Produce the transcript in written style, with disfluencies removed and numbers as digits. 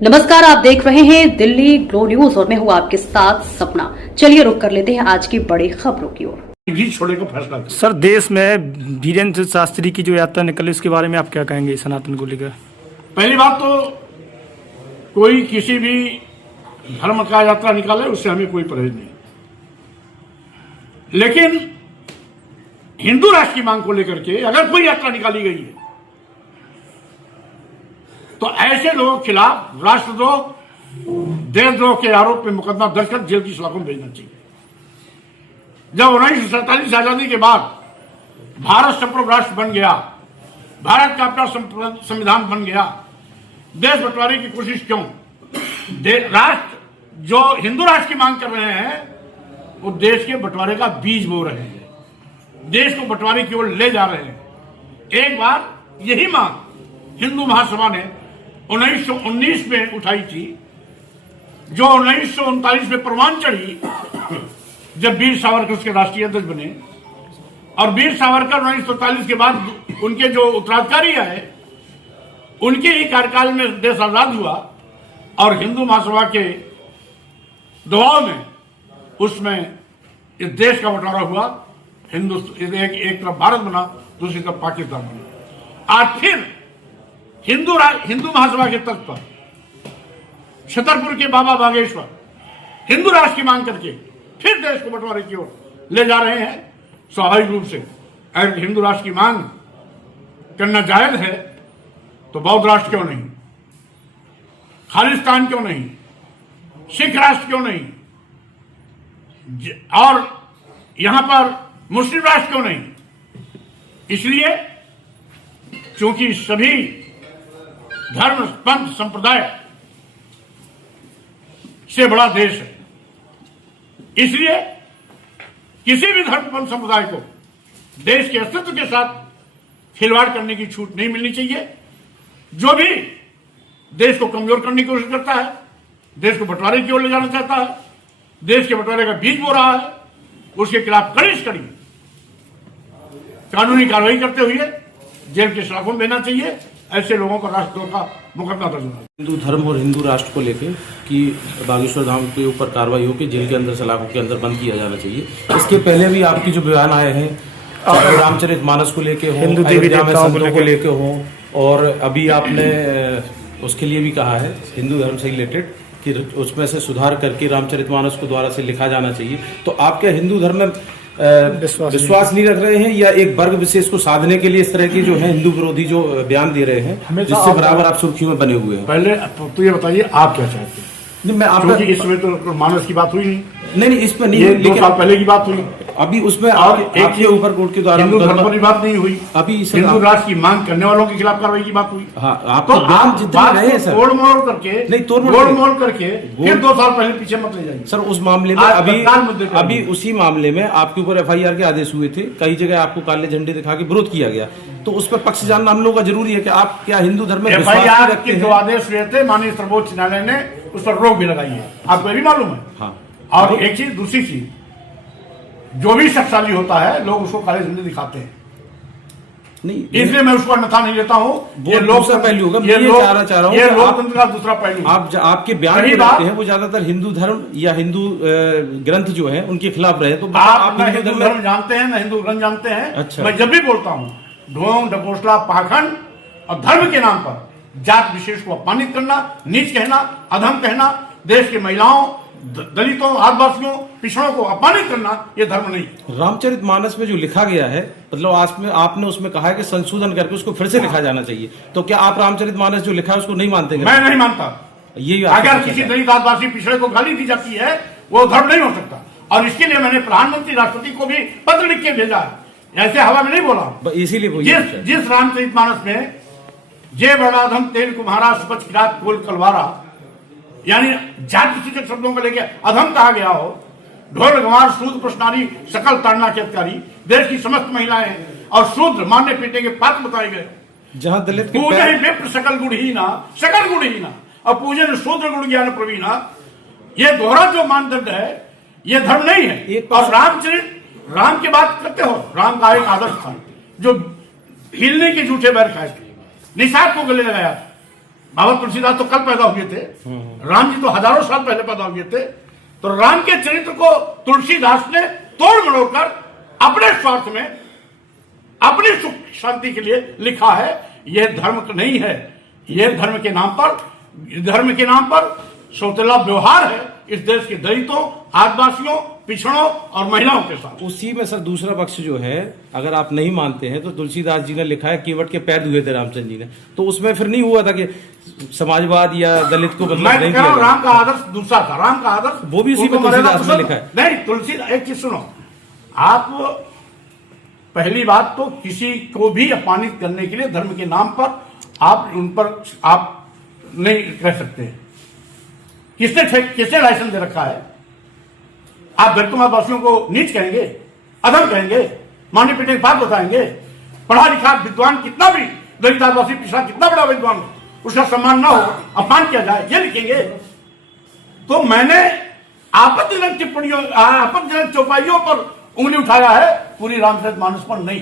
नमस्कार, आप देख रहे हैं दिल्ली ग्लो न्यूज और मैं हूं आपके साथ सपना। चलिए रुक कर लेते हैं आज की बड़ी खबरों की ओर। छोड़ने का फैसला। सर, देश में वीरेंद्र शास्त्री की जो यात्रा निकली उसके बारे में आप क्या कहेंगे सनातन को लेकर? पहली बात तो कोई किसी भी धर्म का यात्रा निकाले उससे हमें कोई परहेज नहीं, लेकिन हिंदू राष्ट्र की मांग को लेकर के अगर कोई यात्रा निकाली गई है तो ऐसे लोगों के खिलाफ राष्ट्रद्रोह, देशद्रोह के आरोप में मुकदमा दर्ज कर जेल की सलाखों में भेजना चाहिए। जब 1947 आजादी के बाद भारत संप्रभु राष्ट्र बन गया, भारत का अपना संविधान बन गया, देश बंटवारे की कोशिश क्यों? राष्ट्र जो हिंदू राष्ट्र की मांग कर रहे हैं वो देश के बंटवारे का बीज बो रहे हैं, देश को बंटवारे की ओर ले जा रहे हैं। एक बार यही मांग हिंदू महासभा ने 1919 में उठाई थी, जो 1939 में परवान चढ़ी जब वीर सावरकर उसके राष्ट्रीय अध्यक्ष बने। और वीर सावरकर 1947 के बाद उनके जो उत्तराधिकारी आए उनके ही कार्यकाल में देश आजाद हुआ और हिंदू महासभा के दबाव में उसमें इस देश का बंटवारा हुआ। एक तरफ भारत बना, दूसरी तरफ पाकिस्तान बना। आज फिर हिंदू महासभा के तर्क पर छतरपुर के बाबा बागेश्वर हिंदू राष्ट्र की मांग करके फिर देश को बंटवारे की ओर ले जा रहे हैं। स्वाभाविक रूप से अगर हिंदू राष्ट्र की मांग करना जायज है तो बौद्ध राष्ट्र क्यों नहीं, खालिस्तान क्यों नहीं, सिख राष्ट्र क्यों नहीं, और यहां पर मुस्लिम राष्ट्र क्यों नहीं? इसलिए क्योंकि सभी धर्म, पंथ, संप्रदाय से बड़ा देश है, इसलिए किसी भी धर्म, पंथ, संप्रदाय को देश के अस्तित्व के साथ खिलवाड़ करने की छूट नहीं मिलनी चाहिए। जो भी देश को कमजोर करने की कोशिश करता है, देश को बंटवारे की ओर ले जाना चाहता है, देश के बंटवारे का बीज बो रहा है, उसके खिलाफ कड़ी से कड़ी कानूनी कार्रवाई करते हुए जेल के सलाखों में देना चाहिए। ऐसे लोगों का राष्ट्रद्रोह का मुकदमा दर्ज होना। हिंदू धर्म और हिंदू राष्ट्र को लेकर कि बागेश्वर धाम के ऊपर कार्रवाई होकर जेल के अंदर सलाखों के अंदर बंद किया जाना चाहिए। इसके पहले भी आपकी जो बयान आए हैं रामचरितमानस को लेके हो, हिंदू देवी देवताओं को लेके हो, और अभी आपने उसके लिए भी कहा है हिंदू धर्म से रिलेटेड कि उसमें से सुधार करके रामचरितमानस को द्वारा से लिखा जाना चाहिए। तो आप क्या हिंदू धर्म में विश्वास नहीं रख रहे हैं या एक वर्ग विशेष को साधने के लिए इस तरह की जो है हिंदू विरोधी जो बयान दे रहे हैं, जिससे बराबर आप सुर्खियों में बने हुए हैं? पहले तो ये बताइए आप क्या चाहते हैं? मैं आपका इसमें तो मानस की बात हुई नहीं, इसमें नहीं, ये 2 साल पहले की बात हुई। अभी उसमें और आपके ऊपर कोर्ट के द्वारा हिंदू धर्म की बात नहीं हुई, अभी हिंदू राष्ट्र की मांग करने वालों के खिलाफ कार्रवाई की बात हुई। हाँ, आप तो आप बात तोड़ मोड़ करके नहीं, तोड़ मोड़ करके फिर 2 साल पहले पीछे मत ले जाइए सर। उस मामले में अभी उसी मामले में आपके ऊपर FIR के आदेश हुए थे, कई जगह आपको काले झंडे दिखा के विरोध किया गया, तो उस पर पक्ष जानना हम लोगों का जरूरी है कि आप क्या हिंदू धर्म में FIR के जो आदेश हुए थे माननीय सर्वोच्च न्यायालय ने उस पर रोक भी लगाई है, आपको भी मालूम है। हाँ। और एक चीज, दूसरी चीज, जो भी शक्तिशाली होता है लोग उसको काले झंडे दिखाते हैं, नहीं, इसलिए मैं उसको अन्यथा नहीं लेता हूँ। ये दूसरा पहलू होगा। ये लोकतंत्र का दूसरा पहलू। आपके बयान रहते हैं वो ज्यादातर हिंदू धर्म या हिंदू ग्रंथ जो है उनके खिलाफ रहे। तो आप हिंदू धर्म जानते हैं ना हिंदू ग्रंथ जानते हैं? अच्छा। मैं जब भी बोलता हूँ ढोंग, डपोसला, पाखंड और धर्म के नाम पर जात विशेष को अपमानित करना, नीच कहना, अधम कहना, देश की महिलाओं, दलितों, आदिवासियों, पिछड़ों को अपमानित करना, ये धर्म नहीं। रामचरितमानस में जो लिखा गया है, मतलब आपने उसमें कहा है कि संशोधन करके उसको फिर से लिखा जाना चाहिए, तो क्या आप रामचरितमानस जो लिखा है उसको नहीं मानते? मैं नहीं मानता। ये अगर किसी दलित, आदिवासी, पिछड़े को गाली दी जाती है वो धर्म नहीं हो सकता। और इसके लिए मैंने प्रधानमंत्री, राष्ट्रपति को भी पत्र लिख के भेजा है, ऐसे हवा में नहीं बोला। इसीलिए जिस रामचरितमानस में जय बड़ाधम तेल कुम्हारा सुपच किरात कोल कलवारा, यानी जाति सूचक शब्दों को लेकर अधम कहा गया हो, ढोल गंवार शूद्र प्रश्नारी सकल ताड़ना के अधिकारी, देश की समस्त महिलाएं और शूद्र मारने पीटने के पात्र बताए गए। जहां दलित पूजे विप्र सकल गुणहीना और पूजन शूद्र गुण ज्ञान प्रवीणा, ये दोहरा जो मानदंड है ये धर्म नहीं है। और राम की बात करते हो, राम का एक आदर्श था जो हिलने के झूठे बैर खाए थे, निषाद को गले लगाया था, बाबा तुलसीदास तो कल पैदा हुए थे, राम जी तो हजारों साल पहले पैदा हुए थे। तो राम के चरित्र को तुलसीदास ने तोड़ मरोड़कर अपने स्वार्थ में, अपनी सुख शांति के लिए लिखा है। यह धर्म नहीं है, यह धर्म के नाम पर सौतेला व्यवहार है इस देश के दलितों, आदिवासियों, पिछड़ों और महिलाओं के साथ। उसी में सर दूसरा पक्ष जो है, अगर आप नहीं मानते हैं तो तुलसीदास जी ने लिखा है केवट के पैर धुए थे रामचंद्र जी ने, तो उसमें फिर नहीं हुआ था कि समाजवाद या दलित को मतलब मैं नहीं कह रहा हूं, दिया राम का आदर्श दूसरा था। राम का आदर्श वो भी उसी में तुलसीदास ने लिखा है। नहीं, तुलसीदास, एक चीज सुनो आप, पहली बात तो किसी को भी अपमानित करने के लिए धर्म के नाम पर आप उन पर आप नहीं कह सकते। किसने लाइसेंस दे रखा है? आप दलितवासियों को नीच कहेंगे, अधम कहेंगे, मारने पीटने की बात बताएंगे? पढ़ा लिखा विद्वान कितना भी, दलित आदिवासी पिछड़ा कितना बड़ा विद्वान हो, उसका सम्मान ना हो, अपमान किया जाए, ये लिखेंगे? तो मैंने आपत्तिजनक टिप्पणियों, आपत्तिजनक चौपाइयों पर उंगली उठाया है, पूरी रामचरितमानस पर नहीं।